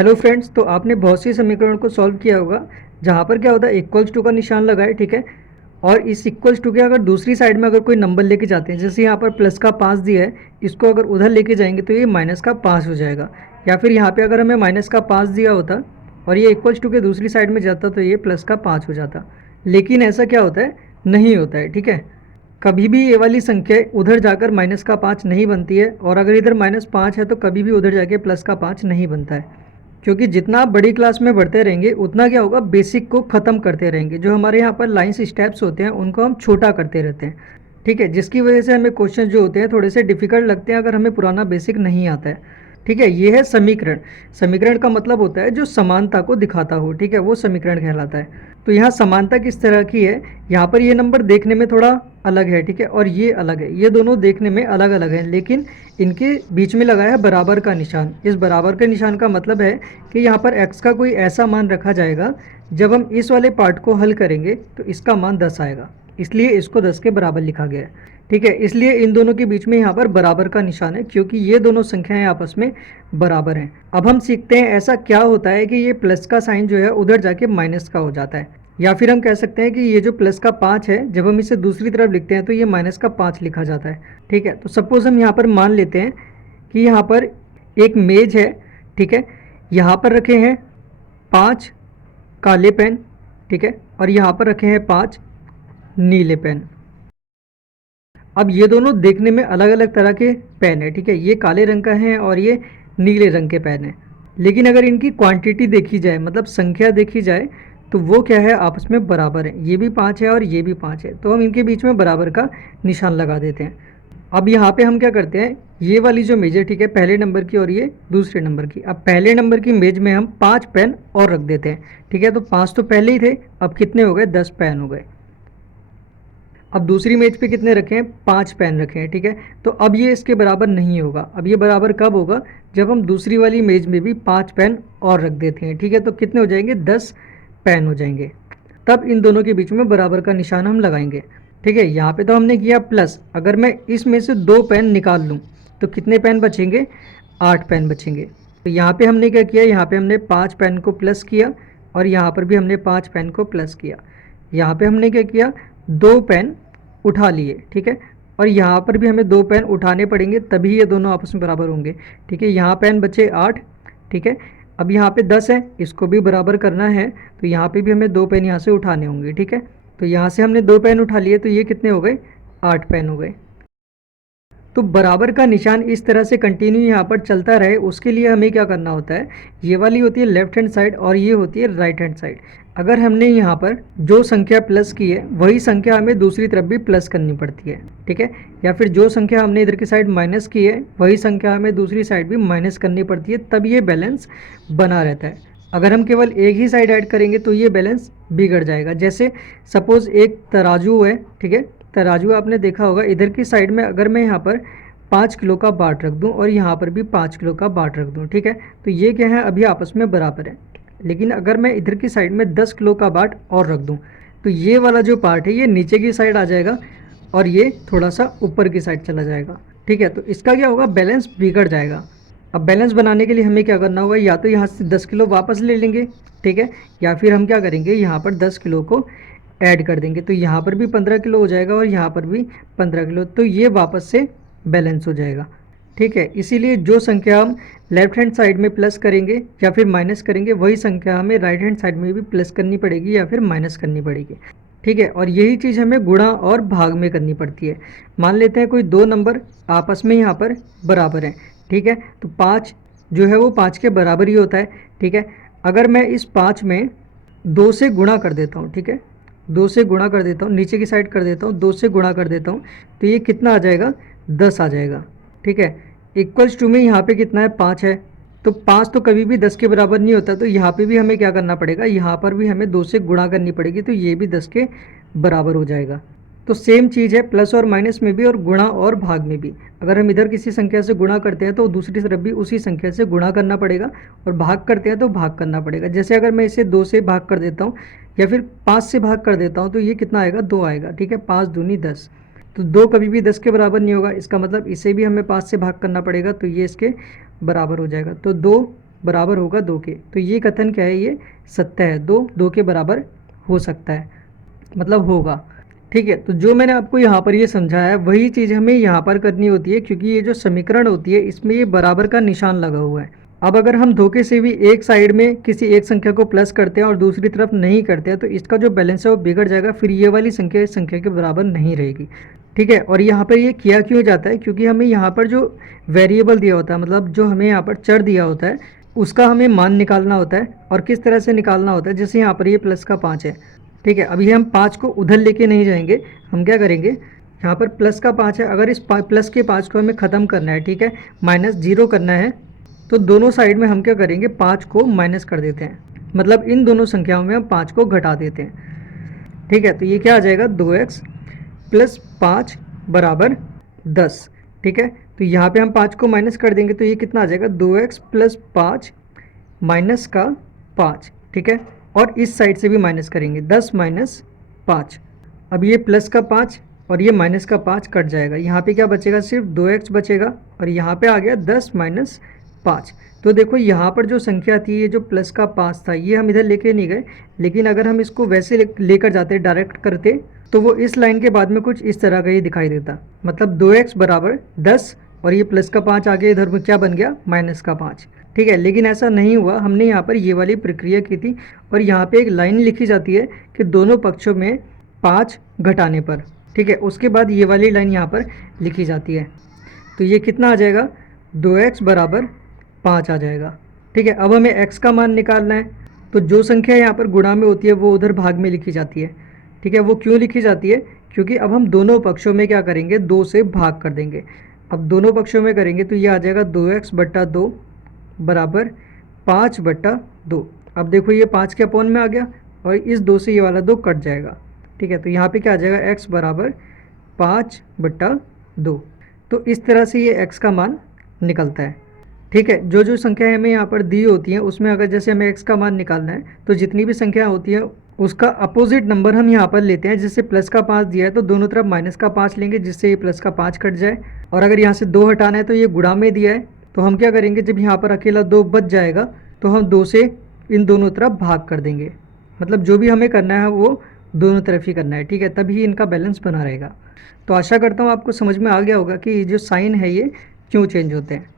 Hello friends, तो आपने बहुत सी समीकरण को सॉल्व किया होगा जहाँ पर क्या होता है इक्वल्स टू का निशान लगाए, ठीक है। और इस इक्वल्स टू के अगर दूसरी साइड में अगर कोई नंबर लेके जाते हैं, जैसे यहाँ पर प्लस का 5 दिया है, इसको अगर उधर लेके जाएंगे तो ये माइनस का 5 हो जाएगा। या फिर यहाँ पे अगर हमें माइनस का 5 दिया होता और ये इक्वल्स टू के दूसरी साइड में जाता तो ये प्लस का 5 हो जाता। लेकिन ऐसा क्या होता है, नहीं होता है, ठीक है। कभी भी ये वाली संख्या उधर जाकर माइनस का 5 नहीं बनती है, और अगर इधर -5 है तो कभी भी उधर जाके प्लस का 5 नहीं बनता है। क्योंकि जितना आप बड़ी क्लास में बढ़ते रहेंगे उतना क्या होगा, बेसिक को ख़त्म करते रहेंगे। जो हमारे यहाँ पर लाइंस स्टेप्स होते हैं उनको हम छोटा करते रहते हैं, ठीक है। जिसकी वजह से हमें क्वेश्चन जो होते हैं थोड़े से डिफिकल्ट लगते हैं अगर हमें पुराना बेसिक नहीं आता है, ठीक है। ये है समीकरण। समीकरण का मतलब होता है जो समानता को दिखाता हो, ठीक है, वो समीकरण कहलाता है। तो यहाँ समानता किस तरह की है, यहाँ पर ये नंबर देखने में थोड़ा अलग है, ठीक है, और ये अलग है। ये दोनों देखने में अलग अलग हैं, लेकिन इनके बीच में लगाया है बराबर का निशान। इस बराबर के निशान का मतलब है कि यहाँ पर x का कोई ऐसा मान रखा जाएगा, जब हम इस वाले पार्ट को हल करेंगे तो इसका मान 10 आएगा, इसलिए इसको 10 के बराबर लिखा गया है, ठीक है। इसलिए इन दोनों के बीच में यहाँ पर बराबर का निशान है, क्योंकि ये दोनों संख्याएं आपस में बराबर हैं। अब हम सीखते हैं ऐसा क्या होता है कि ये प्लस का साइन जो है उधर जाके माइनस का हो जाता है। या फिर हम कह सकते हैं कि ये जो प्लस का 5 है, जब हम इसे दूसरी तरफ लिखते हैं तो ये माइनस का 5 लिखा जाता है, ठीक है। तो सपोज़ हम यहाँ पर मान लेते हैं कि यहाँ पर एक मेज है, ठीक है। यहाँ पर रखे हैं 5 काले पेन, ठीक है, और यहाँ पर रखे हैं 5 नीले पेन। अब ये दोनों देखने में अलग अलग तरह के पेन है, ठीक है। ये काले रंग का है और ये नीले रंग के पेन है। लेकिन अगर इनकी क्वांटिटी देखी जाए, मतलब संख्या देखी जाए, तो वो क्या है, आपस में बराबर है। ये भी 5 है और ये भी 5 है, तो हम इनके बीच में बराबर का निशान लगा देते हैं। अब यहाँ पे हम क्या करते हैं, ये वाली जो मेज है, ठीक है, पहले नंबर की और ये दूसरे नंबर की। अब पहले नंबर की मेज में हम 5 पेन और रख देते हैं, ठीक है। तो 5 तो पहले ही थे, अब कितने हो गए, 10 पेन हो गए। अब दूसरी मेज पे कितने रखे हैं, 5 पेन रखे हैं, ठीक है। तो अब ये इसके बराबर नहीं होगा। अब ये बराबर कब होगा, जब हम दूसरी वाली मेज में भी 5 पेन और रख देते हैं, ठीक है। तो कितने हो जाएंगे, 10 पेन हो जाएंगे। तब इन दोनों के बीच में बराबर का निशान हम लगाएंगे, ठीक है। यहाँ पे तो हमने किया प्लस। अगर मैं इसमें से 2 पेन निकाल लूँ तो कितने पेन बचेंगे, 8 पेन बचेंगे। तो यहाँ पे हमने क्या किया, यहाँ पे हमने 5 पेन को प्लस किया और यहाँ पर भी हमने 5 पेन को प्लस किया। यहाँ पे हमने क्या किया, 2 पेन उठा लिए, ठीक है। और यहाँ पर भी हमें 2 पेन उठाने पड़ेंगे, तभी ये दोनों आपस में बराबर होंगे, ठीक है। यहाँ पेन बचे 8, ठीक है। अब यहाँ पे 10 है, इसको भी बराबर करना है, तो यहाँ पे भी हमें 2 पेन यहाँ से उठाने होंगे, ठीक है। तो यहाँ से हमने 2 पेन उठा लिए, तो ये कितने हो गए, 8 पेन हो गए। तो बराबर का निशान इस तरह से कंटिन्यू यहाँ पर चलता रहे, उसके लिए हमें क्या करना होता है, ये वाली होती है लेफ्ट हैंड साइड और ये होती है राइट हैंड साइड। अगर हमने यहाँ पर जो संख्या प्लस की है वही संख्या हमें दूसरी तरफ भी प्लस करनी पड़ती है, ठीक है। या फिर जो संख्या हमने इधर की साइड माइनस की है वही संख्या हमें दूसरी साइड भी माइनस करनी पड़ती है, तब ये बैलेंस बना रहता है। अगर हम केवल एक ही साइड ऐड करेंगे तो ये बैलेंस बिगड़ जाएगा। जैसे सपोज़ एक तराजू है, ठीक है। तराजू आपने देखा होगा, इधर की साइड में अगर मैं यहाँ पर 5 किलो का बाट रख दूँ और यहाँ पर भी 5 किलो का बाट रख दूँ, ठीक है, तो ये क्या है, अभी आपस में बराबर है। लेकिन अगर मैं इधर की साइड में 10 किलो का बाट और रख दूँ तो ये वाला जो पार्ट है ये नीचे की साइड आ जाएगा और ये थोड़ा सा ऊपर की साइड चला जाएगा, ठीक है। तो इसका क्या होगा, बैलेंस बिगड़ जाएगा। अब बैलेंस बनाने के लिए हमें क्या करना होगा, या तो यहाँ से 10 किलो वापस ले लेंगे, ठीक है, या फिर हम क्या करेंगे, यहाँ पर 10 किलो को ऐड कर देंगे, तो यहाँ पर भी 15 किलो हो जाएगा और यहाँ पर भी 15 किलो, तो ये वापस से बैलेंस हो जाएगा, ठीक है। इसीलिए जो संख्या हम लेफ्ट हैंड साइड में प्लस करेंगे या फिर माइनस करेंगे, वही संख्या हमें राइट हैंड साइड में भी प्लस करनी पड़ेगी या फिर माइनस करनी पड़ेगी, ठीक है। और यही चीज़ हमें गुणा और भाग में करनी पड़ती है। मान लेते हैं कोई 2 नंबर आपस में यहाँ पर बराबर हैं, ठीक है, तो 5 जो है वो 5 के बराबर ही होता है, ठीक है। अगर मैं इस 5 में 2 से गुणा कर देता हूँ, ठीक है, 2 से गुणा कर देता हूँ, नीचे की साइड कर देता हूँ, 2 से गुणा कर देता हूँ, तो ये कितना आ जाएगा, 10 आ जाएगा, ठीक है। इक्वल्स टू में यहाँ पे कितना है, 5 है, तो 5 तो कभी भी 10 के बराबर नहीं होता, तो यहाँ पे भी हमें क्या करना पड़ेगा, यहाँ पर भी हमें 2 से गुणा करनी पड़ेगी, तो ये भी 10 के बराबर हो जाएगा। तो सेम चीज़ है प्लस और माइनस में भी और गुणा और भाग में भी। अगर हम इधर किसी संख्या से गुणा करते हैं तो दूसरी तरफ भी उसी संख्या से गुणा करना पड़ेगा, और भाग करते हैं तो भाग करना पड़ेगा। जैसे अगर मैं इसे 2 से भाग कर देता हूँ या फिर 5 से भाग कर देता हूँ तो ये कितना आएगा, 2 आएगा, ठीक है। 5 दूनी 10, तो 2 कभी भी 10 के बराबर नहीं होगा, इसका मतलब इसे भी हमें 5 से भाग करना पड़ेगा, तो ये इसके बराबर हो जाएगा। तो 2 बराबर होगा 2 के। तो ये कथन क्या है, ये सत्य है, 2 के बराबर हो सकता है, मतलब होगा। ठीक है, तो जो मैंने आपको यहाँ पर ये समझाया है वही चीज़ हमें यहाँ पर करनी होती है, क्योंकि ये जो समीकरण होती है इसमें ये बराबर का निशान लगा हुआ है। अब अगर हम धोखे से भी एक साइड में किसी एक संख्या को प्लस करते हैं और दूसरी तरफ नहीं करते हैं तो इसका जो बैलेंस है वो बिगड़ जाएगा, फिर ये वाली संख्या इस संख्या के बराबर नहीं रहेगी। ठीक है, और यहाँ पर ये किया क्यों जाता है, क्योंकि हमें यहाँ पर जो वेरिएबल दिया होता है, मतलब जो हमें यहाँ पर चर दिया होता है उसका हमें मान निकालना होता है। और किस तरह से निकालना होता है, जैसे यहाँ पर ये प्लस का 5 है। ठीक है, अभी हम 5 को उधर लेके नहीं जाएंगे, हम क्या करेंगे, यहाँ पर प्लस का 5 है, अगर इस प्लस के 5 को हमें ख़त्म करना है, ठीक है, माइनस 0 करना है, तो दोनों साइड में हम क्या करेंगे, 5 को माइनस कर देते हैं, मतलब इन दोनों संख्याओं में हम 5 को घटा देते हैं। ठीक है, तो ये क्या आ जाएगा, 2x प्लस 5 बराबर 10। ठीक है, तो यहाँ पे हम 5 को माइनस कर देंगे तो ये कितना आ जाएगा, 2x प्लस 5 माइनस का 5। ठीक है, और इस साइड से भी माइनस करेंगे, 10 माइनस 5। अब ये प्लस का 5 और ये माइनस का 5 कट जाएगा, यहाँ पे क्या बचेगा, सिर्फ 2x बचेगा, और यहाँ पे आ गया 10 माइनस 5। तो देखो यहाँ पर जो संख्या थी, ये जो प्लस का 5 था, ये हम इधर लेके नहीं गए, लेकिन अगर हम इसको वैसे लेकर जाते डायरेक्ट करते तो वो इस लाइन के बाद में कुछ इस तरह का ही दिखाई देता, मतलब 2x बराबर 10 और ये प्लस का 5 आगे इधर में क्या बन गया, माइनस का 5। ठीक है, लेकिन ऐसा नहीं हुआ, हमने यहाँ पर ये वाली प्रक्रिया की थी और यहाँ पे एक लाइन लिखी जाती है कि दोनों पक्षों में 5 घटाने पर। ठीक है, उसके बाद ये वाली लाइन यहाँ पर लिखी जाती है, तो ये कितना आ जाएगा, 2x बराबर 5 आ जाएगा। ठीक है, अब हमें x का मान निकालना है, तो जो संख्या यहाँ पर गुणा में होती है वो उधर भाग में लिखी जाती है। ठीक है, वो क्यों लिखी जाती है, क्योंकि अब हम दोनों पक्षों में क्या करेंगे, 2 से भाग कर देंगे। अब दोनों पक्षों में करेंगे तो ये आ जाएगा 2x बट्टा 2 बराबर 5 बट्टा 2। अब देखो ये 5 के अपॉन में आ गया और इस 2 से ये वाला 2 कट जाएगा। ठीक है, तो यहाँ पे क्या आ जाएगा, x बराबर 5 बट्टा 2। तो इस तरह से ये x का मान निकलता है। ठीक है, जो जो संख्याएं हमें यहाँ पर दी होती हैं उसमें अगर जैसे हमें x का मान निकालना है तो जितनी भी संख्या होती है उसका अपोजिट नंबर हम यहाँ पर लेते हैं। जैसे प्लस का 5 दिया है तो दोनों तरफ माइनस का 5 लेंगे, जिससे ये प्लस का 5 कट जाए। और अगर यहाँ से 2 हटाना है तो ये गुणा में दिया है, तो हम क्या करेंगे, जब यहाँ पर अकेला 2 बच जाएगा तो हम 2 से इन दोनों तरफ भाग कर देंगे। मतलब जो भी हमें करना है वो दोनों तरफ ही करना है। ठीक है, तभी इनका बैलेंस बना रहेगा। तो आशा करता हूँ आपको समझ में आ गया होगा कि जो साइन है ये क्यों चेंज होते हैं।